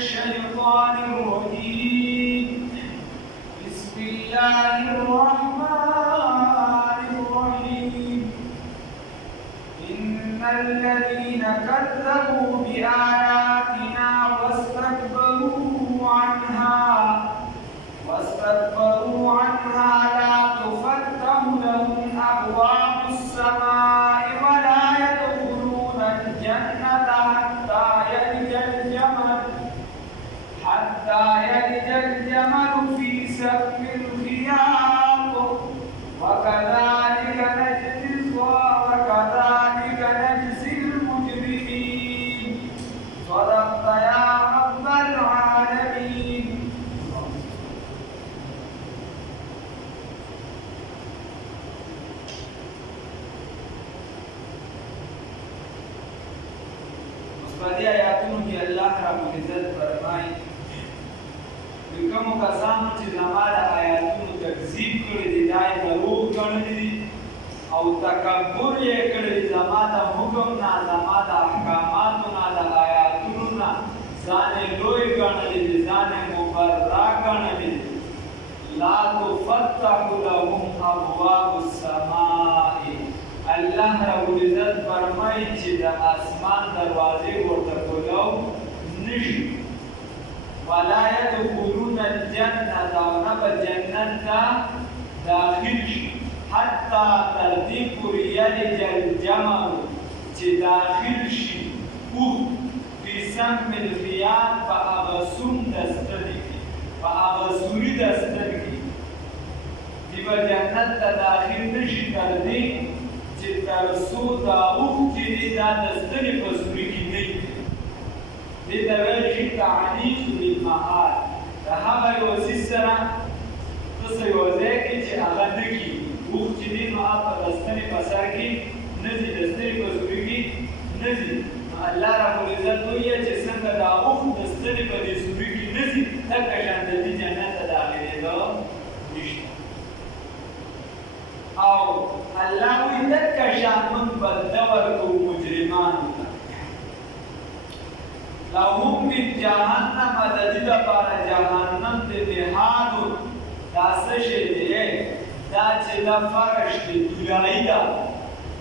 الشيطان الرجيم بسم الله الرحمن الرحيم إن الذين كذبوا بآياتنا واستكبروا عنها لا تفتح لهم أبواب السماء ولا يدخلون الجنة حتى يلج الجمل في سم الخياط وكذلك نجزي المجرمين صدقت يا رب العالمين. مصباحی آیاتونو کې الله رب العزت فرمایي کومو کسانو چې زما د آیاتونو تکذیب کړی دي دا یې دروغ ګڼلي دي او تکبر یې کړی دی زما د حکم نه زما د احکاماتو نه د آیاتونو نه ځان یې لوی ګڼلی دي ځان یې مبرا ګڼلی دي لا تفتح لهم ابواب السماء الله رب العزت فرمایي چې د اسمان دروازې ورته کولو نشي ولا يدخلون الجنة ونبى الجنة داخل حتى تردي پوری یلج الجمل چې داخل شي في سم الخياط فأغسون دسترکی فأغسوری دسترکی دیو جنت تا داخل نشي تردی چې ترسو دا اوخ چې دی دا دستری پسوری کی نی دی دا ویل شي تعنیف بالمحال دا هغه یو سیز سره تاسو یو ځای کې چې هغه نه کیږي اوخ چې دی نو هغه دسترې په سر کې نه ځي دسترې په سوري کې نه ځي الله رب العزت وایي چې څنګه دا اوخ دسترې په دې سوري کې نه ځي دغه شان د دې جنت ته داخلېدو نشته او الله وایي دغه شان موږ بدله ورکوو مجرمانو ته لهم من جهنم د دې لپاره جهنم د مهاد دا څه شی دی دا چې دا فرش دی دولایي ده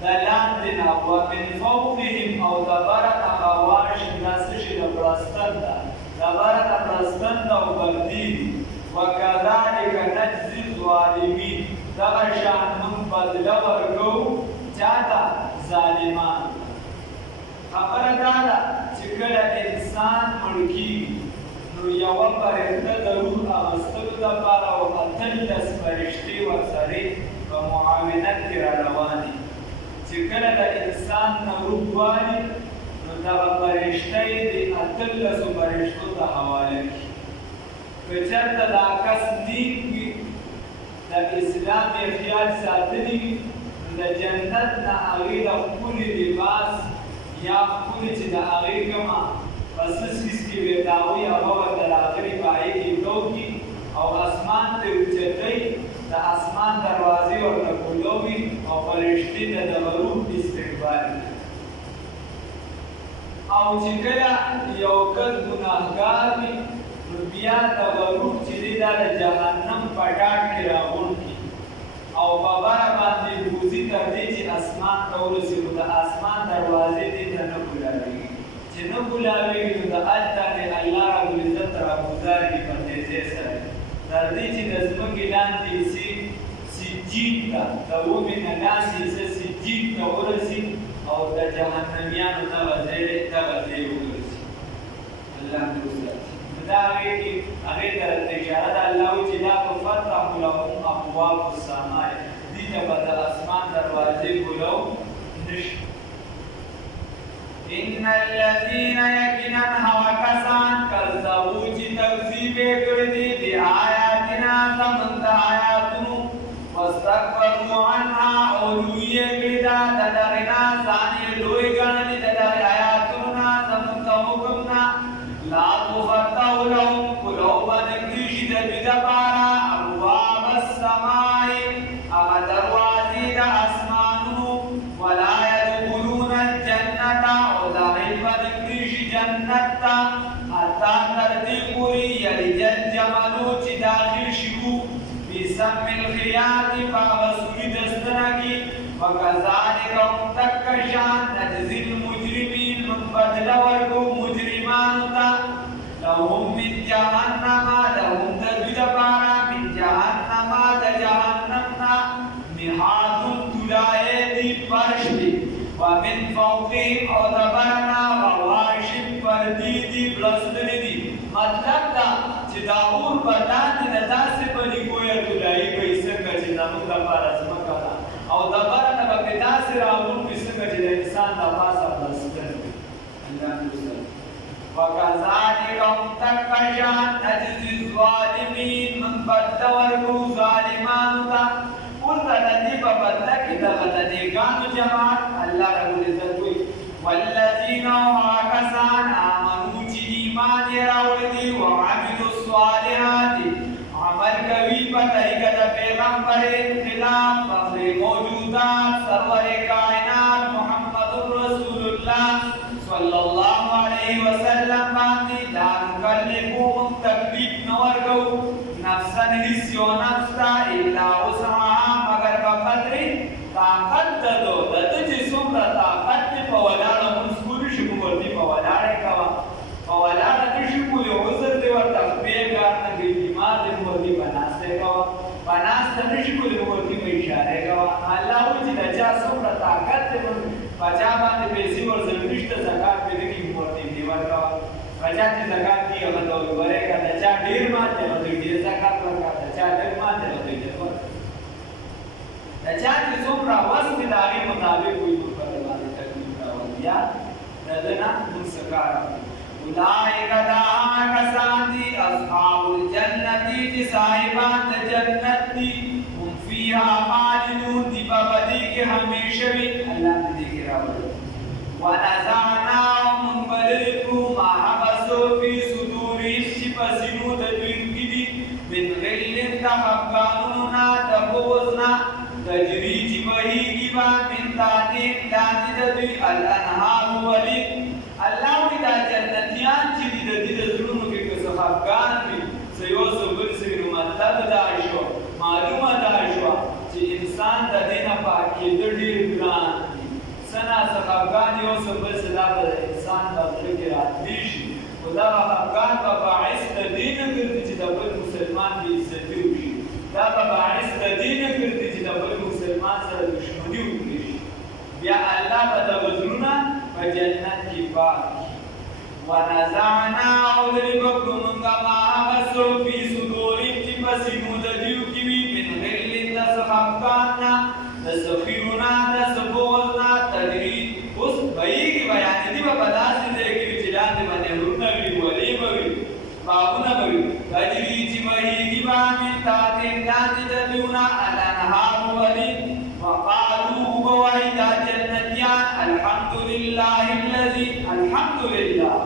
د لاندې نه ومن فوقهم او د بره نه غواش دا څه شی د پلاستر ده د بره نه پلاستر ده او بردي دي وکذلک نجزي الظالمین دغه شان موږ بدله ورکوو چا ته ظالمانو خبره دا ده چې کله انسان مړ کېږي نو یوه فرښته د روح اخیستلو لپاره او 18 فرښتې ورسره په معاونت کې را روانې چې کله د انسان نه روح والي نو دغه فرښته یې د 18 فرښتو ته حواله کړي که چېرته دا کس نیک وي د اسلام یې خیال ساتلی وي نو د جنت نه هغې د ښکلي لباس یا ښکلي چې د هغې کومه پس سیس کې ویداوي هغه ورته راغلي په هغې کې وکړي او اسمان ته اوچتوي د اسمان دروازې ورته کولوي او فرښتې د دغه روح استقبال کوي او چې کله یو کس ګناهګار وي نو بیا دغه روح چې دی دا د جهنم په ډاډ کې راغونډ کړي او په بره باندې بوځي تر دې چې اسمان ته ورسېږي د اسمان دروازې دې ته نه کولاوېږي چې نه کولاوېږي نو د هلته دې الله رب العزت راګوزار کړي په تیزۍ سره تر دې چې د ځمکې لاندې سجین ته د اومې نه لاندې سجین ته ورسي او د جهنمیانو دغه ځای وګرځي الله دې وساتي دا هغې ته راته اشاره ده الله وایي چې لا تفتح لهم ابواب السماء دې ته به د اسمان دروازې کولو نشي ان الذين یقینا هغه کسان کذبوا چې تکذیب یې کړی دي بآیاتنا زموږ د آیاتونو واستکبروا عنها او لوی یې کړي ده د دغې نه ځان یې لوی ګڼلي د دغې آیاتونو نه زموږ د حکم نه لا تفتح لهم کولو به نه کړي شي د دوی دپاره ابواب السماء هغه دروازې د اسمانونو ولا يدخلون الجنة او داخل به نه کړي شي جنت ته حتی تر बिसमिल खियाति फावसुरी दस्तना की वकज़ालिका तकशान नजजिल मुजरिमीन मन बदला वर्गो मुजरिमान ता लहुम मिन जहन्नमा लहुम दबिदबारा मिन जहन्नमा जहन्नमना मिहादुन तुलाए दी परशदी व मिन फौक़िहिम औदबरना व वाशिब परदीदी ब्लसदनी मतलब दा چې دا اور بدان د داسې بلی ګویا تلای په څنګه چې زموږ لپاره ځمکه ده او د بارنه به داسې راوړو په څنګه چې د انسان د پاسه بلستر الله وكذلك تکشان نجزي الظالمين من بدل ورکو ظالمان تا قل بدنی په بدله کې د بدنیګانو جماعت الله رب العزت وي والذین وکسان آمنوا چې ایمان یې راوړي وعملوا الصالحات عمل کوي په طریقه د پیغمبر خلاف فخر موجودات سرور کائنات محمد رسول الله صلی الله علیه وسلم باندې لا نکلفهم تکلیف نور کو نفسا هیڅ یو نفس الا وسعها مگر په قدر طاقت دو د دې څومره طاقت په ولاړه مسکول شي ورته په ولاړه کوا په ولاړه نشي کولی عذر دی ورته بیګار نه دی بیمار دی ورته بناسته کوا بناسته نشي کولی ورته په اشاره کوا الله چې د چا څومره طاقت دی بچا باندې پیسې ورزنګشت زکات په دې کې ورته دی ورکوا بچا چې زکات دی هغه ته ورکا د چا ډیر ماته ورته ډیر زکات ورکا د چا ډیر ماته ورته ډیر د چا چې څومره واسطه دغه مطابق وي په باندې تکلیف راوړي یا دنا مسکار اولئک دا کسان دي اصحاب الجنت چې صاحبان د جنت دي هم فيها خالدون دی په دې کې همیشه وي الله دې کې راوړي ونزعنا من بلدكم ما حبسوا في صدورهم شفسنو د دوی کې من غل تحقانونا تبوزنا تجری چې وهیږي با من تحتهم لاندې د دوی الانهار ولي الله وی دا جنتیان چې د دې د زړونو کې صحابان دي سيو سبل سيرو مطلب دا شو معلومه دا شو چې انسان د دینه پاکي د ډیر ګران سنا صحابان یو سبل صدا د انسان په ځل کې راځي شي خدا افغان په باعث د دین ګرځي چې د بل مسلمان به عزت وشي دا په باعث د دین ګرځي چې د بل مسلمان سره دښمنی وکړي بیا الله په دغزرونه په جنت کې پاک ونزعنا اولربکم منگا ما حبسو فی صدوریم چی پسینو ددیو کیوی من غل دسخفکاننا دسخیرونا دسبوغزنا تدری اس بھئیگی بیانی دی با بداسی دیکھوی چلان دی بنی حرونوی ولی بوی باغونا بوی تجری چی بھئیگی با من تاتیم لاندی ددیونا الانحار ولی وقالوا بوائدا جنتیان الحمدللہ الحمدللہ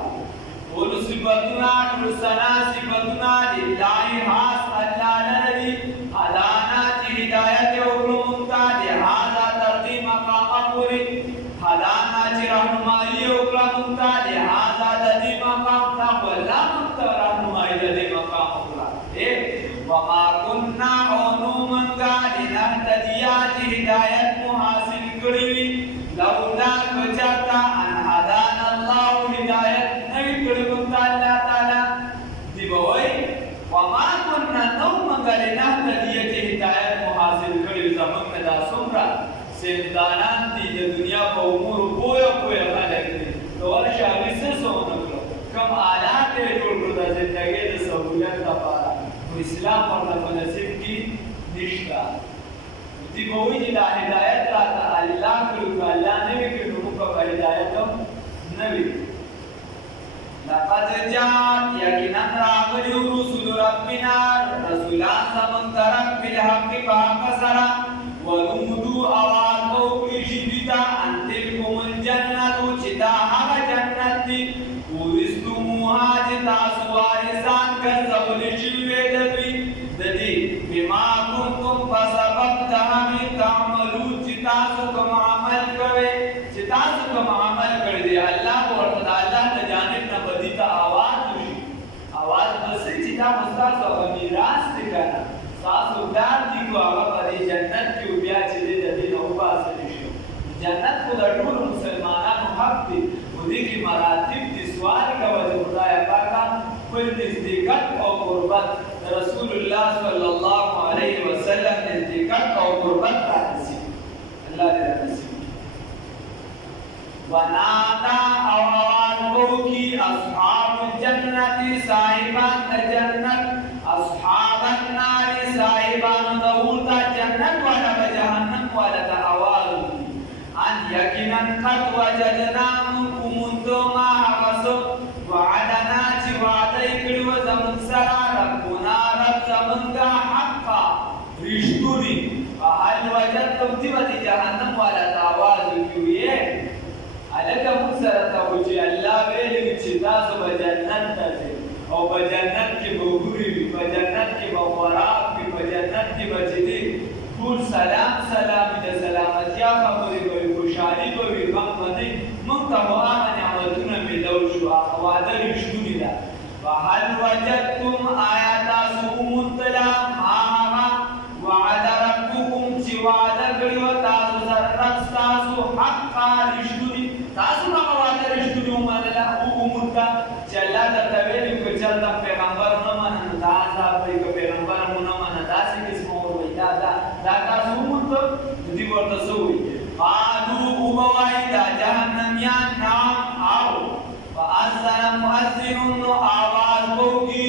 قولوا صفتنا رسنا صفتنا لله حاس اللہ لردی حدانا چی ہدایت اکرمتا لہذا تردی مقام پوری حدانا چی رحنمائی اکرمتا لہذا تردی مقام تا واللہ مقتا رحنمائی تردی مقام اکرم وما کننا اونو منگا لنہتدیا چی ہدایت محاصل کروی لولا کچاتا ان حدان اللہ ہدایت نوی کربکتا اللہ تعالی دیبوئی وما کننا نو منگا لنہتدیا چی ہدایت محاصل کروی زمان دا سمرا سیدانان دی دنیا پا امور پویا پویا خلق دی دوال شاوی سسو نکلو کم آلات جوڑ کرده زندگی دا سہولیت دا پارا اسلام ورته مناسب کی نشتا دی بوئی چې دا هدایت راته الله کړو الله نه وکړو موږ په هدایت نه وی لقد جاءت یقینا راغلی رسول ربنا رسولان زمون طرف بالحق فاقصرا ونودوا آواز وکړي شدیدا ان تلکم الجنه چې دا هغه جنت دی ورستموها چې تاسو وارثان ګرځول شوي ددی بما کنتم فسبب دهمی تعملو چتاسو کم عمل کرے چتاسو کم عمل کر دے اللہ ورطا اللہ نجانب نبدی تا آواز دوشی آواز بسی چتا مستاسو امیراس دکھانا ساسو دار دي ودي کی مراتب دي سوال کا وجه خدای پاکا کل نزدېکت او قربت رسول الله صلی الله علیه وسلم نزدېکت او قربت را نصیب الله دې نصیب ونادا او آواز بوکی اصحاب الجنت صاحبان جنت اصحاب النار صاحبان دورتا جنت والا جهنم والا آواز ان یقینا قد وجدنا منکم ما حوسو وعدنا چی وعده کړو زمون سره ربنا رب زمونږه حقا رښتونی هل وجدتم دی جهنم والا آواز کیوې الګه موږ سره ته و چې الله ویلي چې تاسو به جنت ته ځئ او په جنت کې به حورې وي په جنت کې به خوراک وي په جنت کې به چې دی ټول سلام سلام د سلامتیا خبرې به وي خوشحالي به وي غم به نه وي موږ ته خو هغه نعمتونه میلو شو هغه واده رښتونې ده وهل وجدتم آیا تاسو وموندله هغه وعد ربکم چې وعده کړې وه تاسو سره رب ستاسو حقا رښتونې تاسو هغه واده رښتونې ومنله ومونده چې الله درته ویلي که چېرته پیغمبر ونه منه نو دا عذاب دی که پیغمبر ونه منه داسې قسمه وروایي دا تاسو ومونده دوی ورته څه وایي قالو وبوایي دا جهنمیان نعم او فاذن مؤذن نو آواز وکړي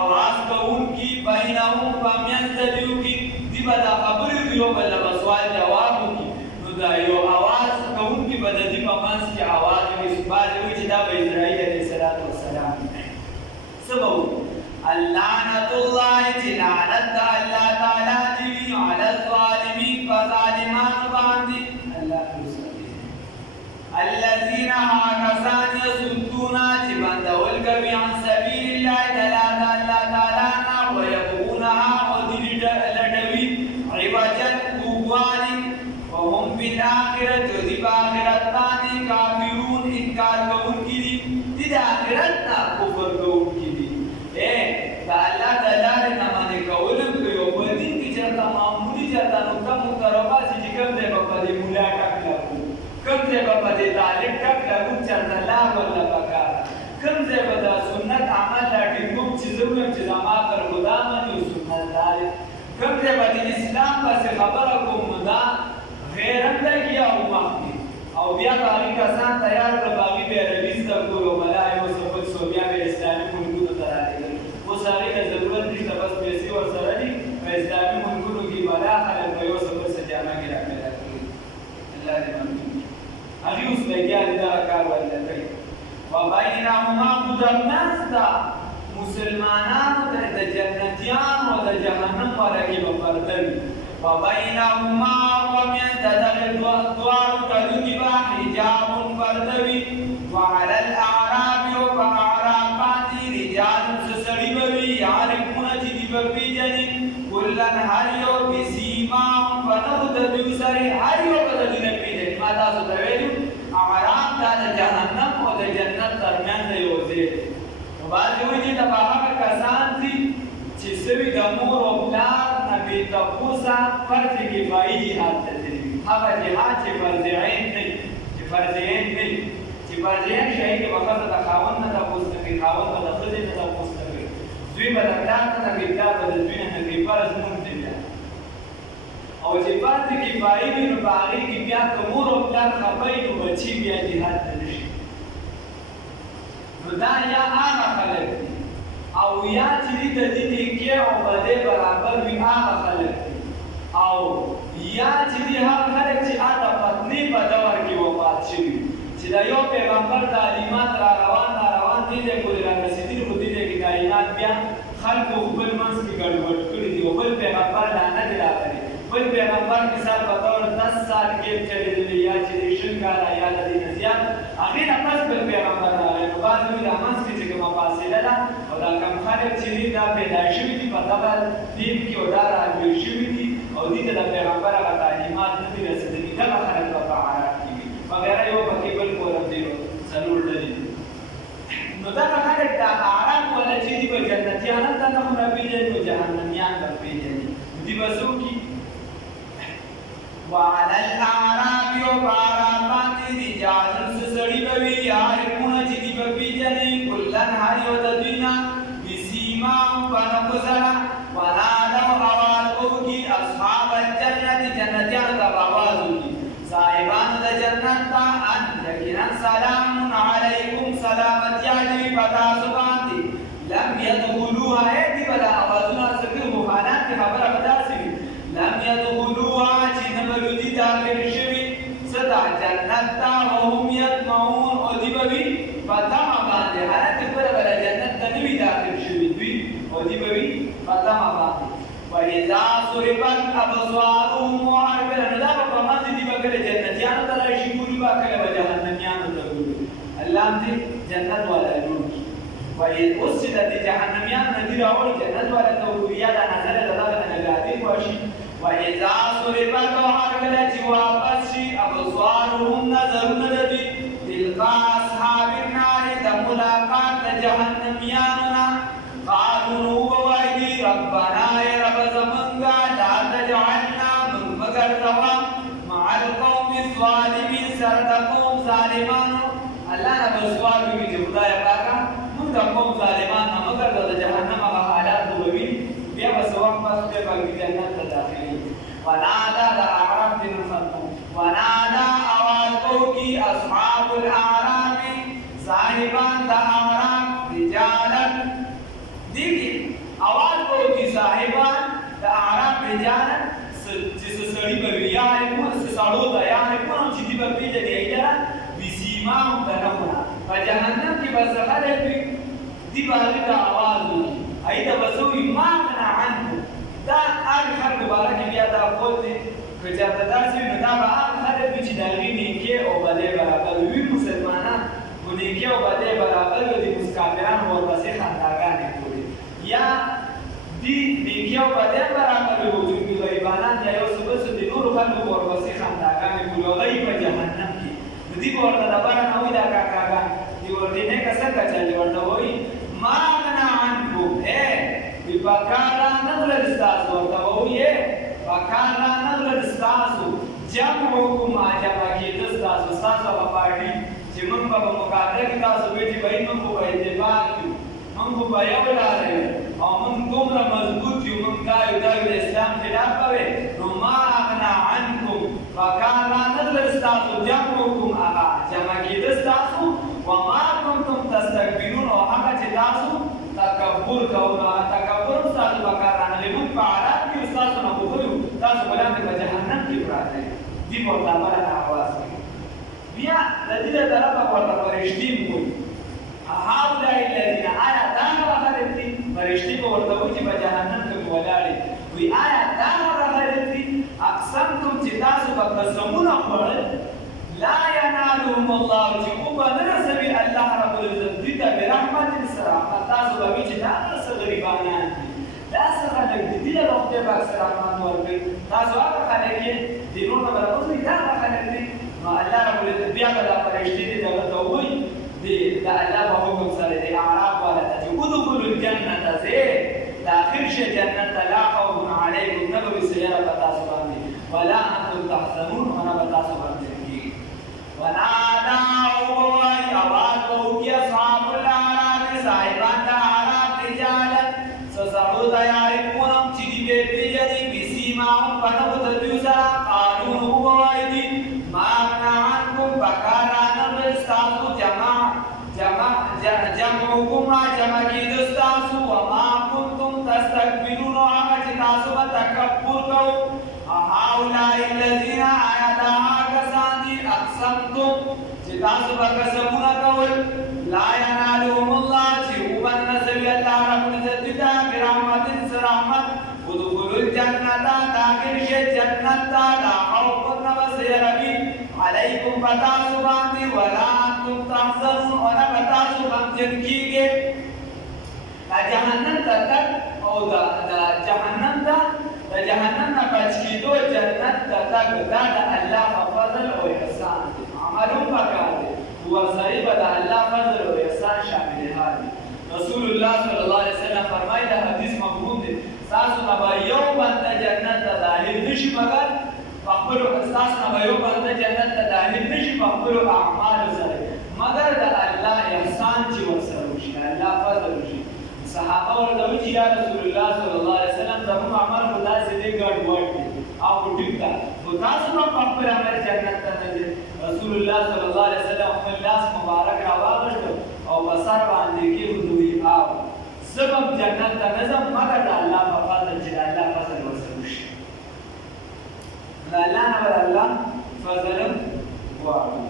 آواز کوونکي بینهم په منځ د دوی کې دوی به دا خبرې وکړي او بل به سوال جواب وکړي نو دا یو آواز کوونکي به د دوی په منځ کې آواز وکړي بعضې وایي چې دا به اسرائیل علیه السلام څه به وکړي اللعنة الله چې لعنت د الله تعالی دې وي علی الظالمین په ظالمانو باندې الله الذين هاكسان يصدون بندول کوي عن سبيل الله دلاله الله تعالی ويبغونها ودلدوي عوجا کووان وهم بالآخرة ذي بآخرت باندې کافرون انکار کوونکي دي د آخرت نه کفر کوونکي دي دا الله تعالی نه باندې کولم کوي او په دین کې چېرته معمولي چېرته نقطه مقربه چې کوم ځای به په دې مولا ټک لګو کوم ځای به په دې طالب ټک لګو چېرته لا ولا پکار کوم ځای به د سنت عمل لا ټینګوم چې زه وایم چې زما پر خدا باندې سنت دار کوم ځای به د اسلام پسې خبره کوم نو دا غیرت لګي او مخکې او بیا باغي کسان تیار کړه باغي به عربي زده کړو او بلا یو سبق سو بیا به اسلامي ملکونو ته راغلي اوس هغې ته ضرورت نشته بس پیسې ورسره دي په اسلامي ملکونو کې بلا خلک په یو څه بل څه جامه کې راپیدا کوي الله دې منظور کړي هغې اوس لګیا دي دغه کار ورته کوي وبینهما منځ ته مسلمانانو ته د جنتیانو او د جهنم والا کې به پرده وي وبینهما ومن دغه دواړو ډلو کې به حجاب پرده وي وعلى الاعراب او په اعراب باندې رجال سړي به وي یعرفون چې دوی به پېژني کلا هر یو بسیماهم په نښو د دوی سره هر یو به د دوی نه پېژني ما تاسو ته ویلي اعراب دا د جهنم او د جنت ترمنځ یو ځای دی نو بعضې وایي چې دا به هغه کسان دي چې سوي د مور او پلار نه بې تپوسه فرض کفایي جهاد ته تللي وي هغه جهاد چې فرض عین نه وي چې فرض عین نه وي چې فرض عین شی کې به ښځه د خاوند نه تپوس نه کوي خاوند به د ښځې نه تپوس نه کوي زوی به د پلار نه کوي پلار به د زوی نه کوي فرض مونځ دی بیا او چې فرض کفایي وي نو په هغې کې بیا که مور او پلار خفه وي نو بچي بیا جهاد ته نه شي نو دا یا هغه خلک دي او یا چې د دې نیکۍ او بدۍ برابر وي هغه خلک دي او یا چې هغه خلک چې هغه پتنې په دور کې وفات شوي چې د یو پیغمبر تعلیمات را روان دې ځای پورې رارسېدلي خو دې ځای کې تعلیمات بیا خلکو خپل منځ کې ګډوډ کړي دي او بل پیغمبر لا نه دی راغلی بل پیغمبر مثال په طور 10 سال کې چلېدلی یا چې شل کاله یا د دې نه زیات هغې نه پس بل پیغمبر راغلی نو بعضې وایي دا منځ کې چې کومه فاصله ده او دا کم خلک چې دي دا پیدا شوي دي په دغه دین کې او دا راجوړ شوي دي او دې ته د پیغمبر هغه تعلیمات نه دي رسېدلي دغه خلک به په عرب کې وي وغیره یو پکې بل کولم دی څلور ډلې دي نو دغه خلک د عرب ولا چې دي به جنتیان ته نه خو نه پېژني نو جهنمیان به پېژني دوی به څوک وعلى الأعراب وعلى رجال سسړي بوي يعرفون چې دی بپیژني کلن هر یو د دوی نه بسیماهم په نښو سره ونادوا اواز وکړي اصحاب الجنة جنتیانو ته به آواز وکړي صاحبانو د جنت ته ان یقینا سلام علیکم سلامتیا دې په تاسو باندې لم يدخلوها دې به د آوازونه څه کوي خو حالات کې خبره به داسې وي لم يدخلوها چې نه به دوی داخل شوي دا جنت تا وهم یطمعون او دی بوی پتما باندې حالت پر بل جنت ته نوی داخل شوی دوی او دی بوی پتما باندې وإذا صرفت أبصارهم وعرفت ندا په باندې دی بکره جنتیانو ته راشي ګوري باکله به جهنميانو ته ګوري الله دې جنت والا جوړ وإذ أسدت جهنميان ندی راول جنت والا ته ګوري یا دا نظر دغه نه غادي واشي وإذا صرفت وحركت واپس شي أبصارهم نظرون دوی تلقا أصحاب النار د ملاقات جهنمياننا قالوا وويلي ربنا يا رب زمنگا لا تجعلنا من مگرزوا مع القوم الظالمين سرد قوم ظالمان الله نه بسوال کوي چې خدای پاکه موږ د قوم ظالمان نه مگرزو د جهنم هغه حالات وګورئ بیا به سوال پاس به په جنت ته داخلي ونادى الأعراب بنفسهم ونادى أوازوكي أصحاب الأعراب صاحبان الأعراب رجالا دیکھیں أوازوكي صاحبان الأعراب رجالا سسڑی بویا کون سسڑو دا یعنی کون چې دی بپیجه دی ایدرا بسیماهم تنمونا فجهنم کی بسخل دی باغی دا آواز ہوئی ایدا بسوی ما منع عنه دا هغه خلک مبارک بیا دا قول دی که چېرته داسې وي نو دا به هغه خلک وي چې د هغې نیکۍ او بدۍ برابر وي مسلمانان خو نیکۍ او بدۍ برابر وي د کافرانو ورپسې خنداګانې کړي یا دي نیکۍ او بدۍ برابر وي چې غریبانان یا یو څه بل څه د نورو خلکو ورپسې خنداګانې کړي او هغوی په جهنم کې نو دوی به ورته د بره نه وایي دا کاکاګان دي ورته نیکه څنګه چلې ورته وایي ما غنا عنکم بکارا نظر استاسو ورته وایي بکارا نظر استاسو جمع حکومه جمع کېده ستاسو ستاسو هغه پارټي چې موږ به په مقابله کې تاسو وایي چې بهی موږ خو به اتفاق یو موږ خو په یو لاره یو او موږ دومره مضبوط یو موږ دا یو د اسلام خلاف کوي نو ما اغنا عنکم بکارا نظر استاسو جمع حکوم هغه جمع کېده ستاسو وما کنتم تستكبرون او هغه چې تاسو تکبر کوو تکبر ستاسو بکار راغلی موږ په حالات کې ستاسو نه پوهیو تاسو بلاندې په جهنم کې پراته دي ورته بله آواز کوي بیا د دې له طرفه ورته فرشتي وایي هؤلاء الذین آیا دا هغه خلک دي فرشتي به ورته وایي چې په جهنم کې ولاړې وایي آیا دا هغه خلک دي اقسمتم چې تاسو به قسمونه خوړل لا ينالهم الله چې وبه نه رسوي الله رب العزت دوی ته برحمت سره تاسو به وایي چې دا څه غریبانان دي دا څه خلک دي دې له خدای پاک سره رحمت ورکړي تاسو هغه خلک یې د نور نه برابر دا هغه خلک دي نو الله رب العزت بیا به دا فرشتې دي دغه ته وایي د الله په حکم سره د اعراف والا ته چې ادخلوا الجنة زه داخل شئ جنت ته لا خوف علیکم نه به سیاره په تاسو باندې ولا انتم تحزنون ونه به تاسو باندې ونادى ووي أباكم يا أصحاب الأعراف صاحبان الأعراف رجالا سسعود يعرفونهم تجيب بجري بسيماهم فنبت الجوزا قالوا ووي ما منع عنكم بكارانا بالستاسو جمعكم جمع كيدستاسو وما كنتم تستكبرون وعما تتاسو وتكبركم هؤلاء الذين آياتها كساندي أقسمتم تتاسو بقسمون قول لا ينالهم الله تهوبا نسبي الله رب العزت برحمة سرحمة ادخلوا الجنة داخل شيء جنة لا خوف نبصير عليكم فتاسو باندي ولا أنتم تحزنون ولا فتاسو غمجن کیږي جهنم ته او جهنم ته د جهنم نه بچ کېدو جنت ته تګ دا د الله په فضل او احسان دی عملون پکار دی ورسره به د الله فضل او احسان شامل دي رسول الله صلی الله علیه وسلم فرمایي د حدیث مفهوم دی تاسو نه به یو بنده جنت ته داخل نشي مګر په خپل خپل اساس نه یو بنده جنت ته داخل نشي په خپل اعمال سره مگر د الله احسان چې ورسره وشي الله فضل وشي صحابه ورته وی یا رسول الله صلی الله علیه وسلم زموږ عمل خدا سي دې ګډ وډ او ټیک تا نو تاسو په خپل عمل جنت ته نه رسول الله صلی الله علیه وسلم خپل لاس مبارک راوغښت او بسر باندې کې ودوی او سبب جنت ته نظم مگر د الله په فضل چې الله فضل ورسره وشي الله نه الله فضل غواړي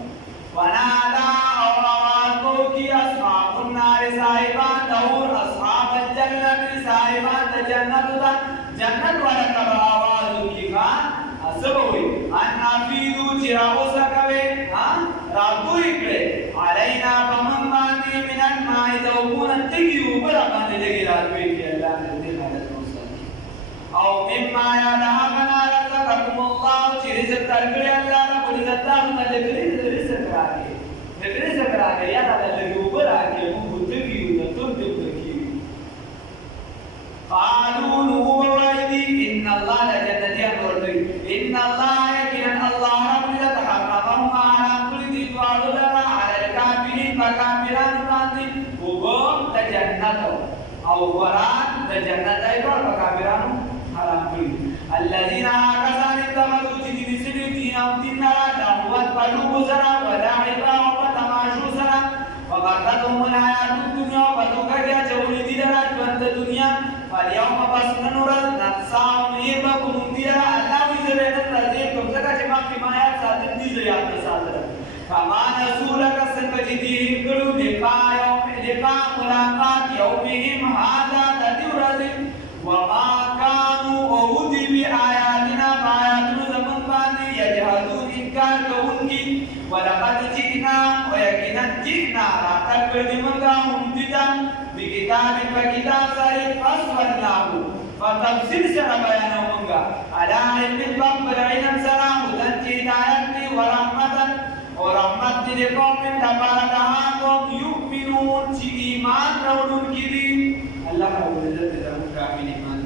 ونادى أوروانكو کی أصحاب النار صاحبان دور أصحاب الجنة صاحبان جنت جنت ولکب آوازو کی خان سبوی ان افیدو چراغو سکوی راتو اکڑے علینا بمن باندی من المائی دوبون تگی اوپر باندی لگی راتوی کی اللہ نے دل حالت موسیقی او مما یادها بنا رزقکم اللہ چی رزق ترکڑی اللہ رب العزتان لگری رزق راگی رزق راگی یادا لگی اوپر آگی مو تگی اوپر تم تگی قالوا نوو وعيدي إن الله لجنتين ورطي إن الله يكن الله رب لتحرمهم على كل ذي وعدلها على الكافرين فكافران باندي وقوم لجنته أو قرآن لجنة أيضا فكافران حرام كل الذين آكسان اتخذوا جديد سلوكين أو تنرى دعوات قلوب سرا وداعبا وتماشو سرا وغرتهم الحياة الدنيا وتوكا جولي دلات بند الدنيا فاليوم بس ننورز ننساهم هيبا كنون ديرا الله وزرين الرزيب كم سكا جمع في مايات ساتر دي زياد ساتر كما نسولك سنبجدين كلو لقاء ملاقات يومهم هذا تدورز وما كانوا أهد بآياتنا فآياتنا زمن باني يجهدون إنكار كونكي ولقد جئنا ويقنا جئنا لا تكبر منهم جدا بكتاب فكتاب ساري فاسولناه فتفسير سرا بيانا منغا على علم الباب العلم سرا هدى هدايتي ورحمة ورحمة لقوم تباركها قوم يؤمنون في إيمان رولون كذي الله رب العزة له كامل إيمان